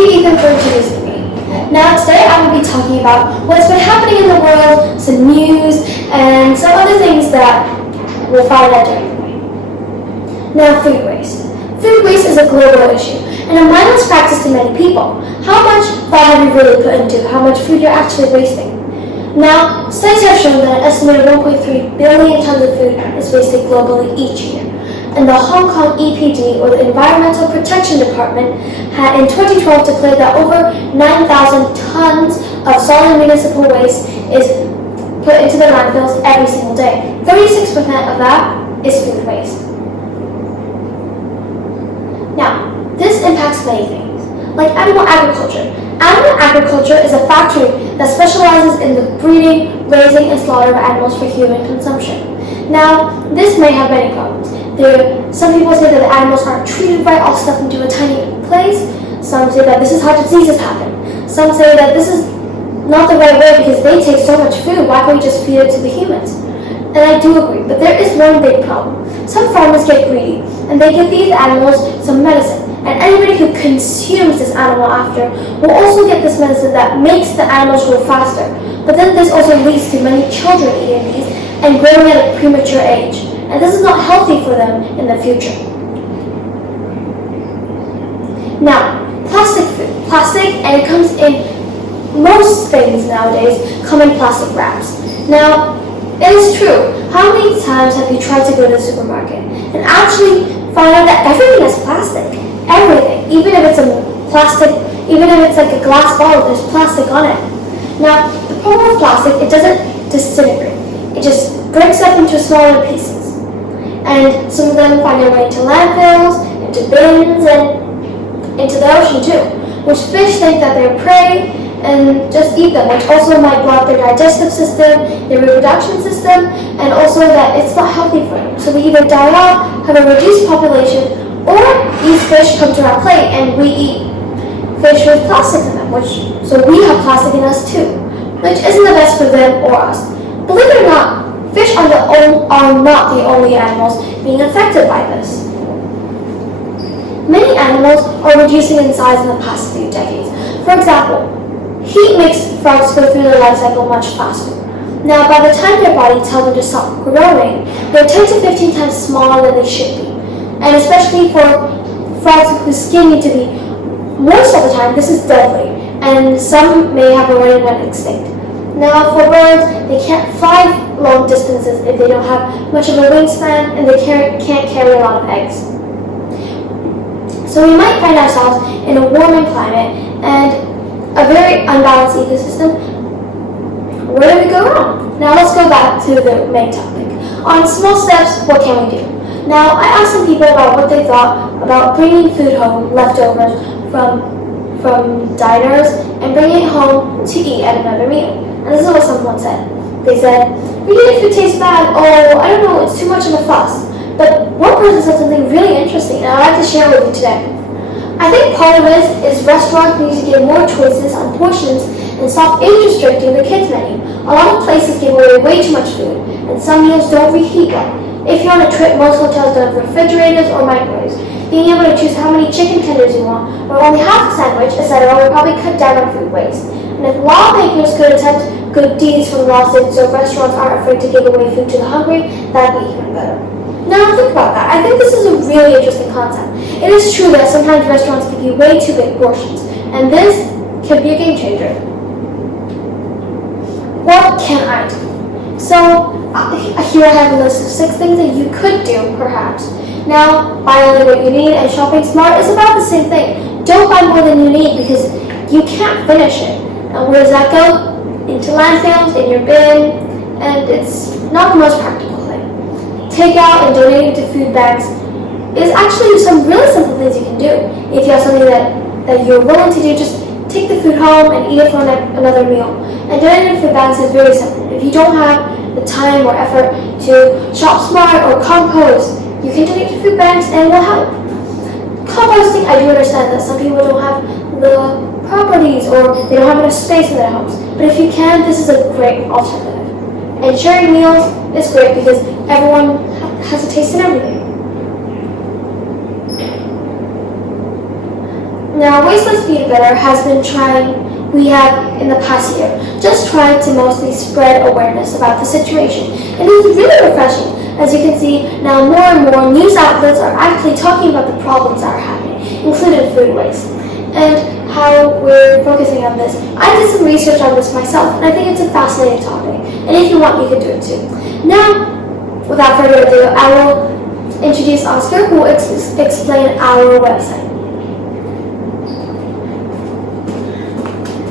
Steve Ethan for introducing me. Now today I will be talking about what's been happening in the world, some news, and some other things that we'll find out during the week. Now, food waste. Food waste is a global issue and a mindless practice to many people. How much thought have you really put into how much food you're actually wasting? Now, studies have shown that an estimated 1.3 billion tons of food is wasted globally each year. And the Hong Kong EPD, or the Environmental Protection Department, had in 2012 declared that over 9,000 tons of solid municipal waste is put into the landfills every single day. 36% of that is food waste. Now, this impacts many things, like animal agriculture. Animal agriculture is a factory that specializes in the breeding, raising, and slaughter of animals for human consumption. Now, this may have many problems. Some people say that the animals aren't treated right, all stuffed into a tiny place. Some say that this is how diseases happen. Some say that this is not the right way because they take so much food. Why can't we just feed it to the humans? And I do agree, but there is one big problem. Some farmers get greedy and they give these animals some medicine. And anybody who consumes this animal after will also get this medicine that makes the animals grow faster. But then this also leads to many children eating these and growing at a premature age. And this is not healthy for them in the future. Now, plastic food. Plastic, and it comes in most things nowadays, come in plastic wraps. Now, it is true. How many times have you tried to go to the supermarket and actually find out that everything has plastic? Everything. Even if it's a plastic, even if it's like a glass bottle, there's plastic on it. Now, the problem with plastic, it doesn't disintegrate. It just breaks up into smaller pieces. And some of them find their way into landfills, into bins, and into the ocean too, which fish think that they're prey and just eat them, which also might block their digestive system, their reproduction system, and also that it's not healthy for them. So we either die off, have a reduced population, or these fish come to our plate and we eat fish with plastic in them, so we have plastic in us too, which isn't the best for them or us. Believe it or not, fish are not the only animals being affected by this. Many animals are reducing in size in the past few decades. For example, heat makes frogs go through their life cycle much faster. Now, by the time their body tells them to stop growing, they're 10 to 15 times smaller than they should be. And especially for frogs whose skin need to be moist all the time, this is deadly. And some may have already went extinct. Now, for birds, they can't fly long distances if they don't have much of a wingspan and they can't carry a lot of eggs. So we might find ourselves in a warming climate and a very unbalanced ecosystem. Where do we go wrong? Now let's go back to the main topic. On small steps, what can we do? Now, I asked some people about what they thought about bringing food home, leftovers from diners, and bringing it home to eat at another meal. And this is what someone said. They said, "Really, if it tastes bad, oh, I don't know, it's too much of a fuss." But one person said something really interesting, and I'd like to share with you today. I think part of it is restaurants need to give more choices on portions and stop age restricting the kids menu. A lot of places give away way too much food, and some meals don't reheat well. If you're on a trip, most hotels don't have refrigerators or microwaves. Being able to choose how many chicken tenders you want, or only half a sandwich, etc., will probably cut down on food waste. And if lawmakers could attempt good deeds from lawsuits so restaurants aren't afraid to give away food to the hungry, that'd be even better. Now think about that. I think this is a really interesting concept. It is true that sometimes restaurants give you way too big portions, and this could be a game changer. What can I do? So here I have a list of 6 things that you could do, perhaps. Now, buy only what you need, and shopping smart is about the same thing. Don't buy more than you need because you can't finish it. And where does that go? Into landfills, in your bin, and it's not the most practical thing. Takeout and donating to food banks is actually some really simple things you can do. If you have something that you're willing to do, just take the food home and eat it for another meal. And donating to food banks is very simple. If you don't have the time or effort to shop smart or compost, you can donate to food banks and it will help. Composting, I do understand that some people don't have the properties or they don't have enough space in their homes. But if you can, this is a great alternative. And sharing meals is great because everyone has a taste in everything. Now, Wasteless Food Better has been trying, we have in the past year, just tried to mostly spread awareness about the situation. And it is really refreshing. As you can see, now more and more news outlets are actually talking about the problems that are happening, including food waste. And how we're focusing on this. I did some research on this myself, and I think it's a fascinating topic. And if you want, you can do it too. Now, without further ado, I will introduce Oscar, who will explain our website.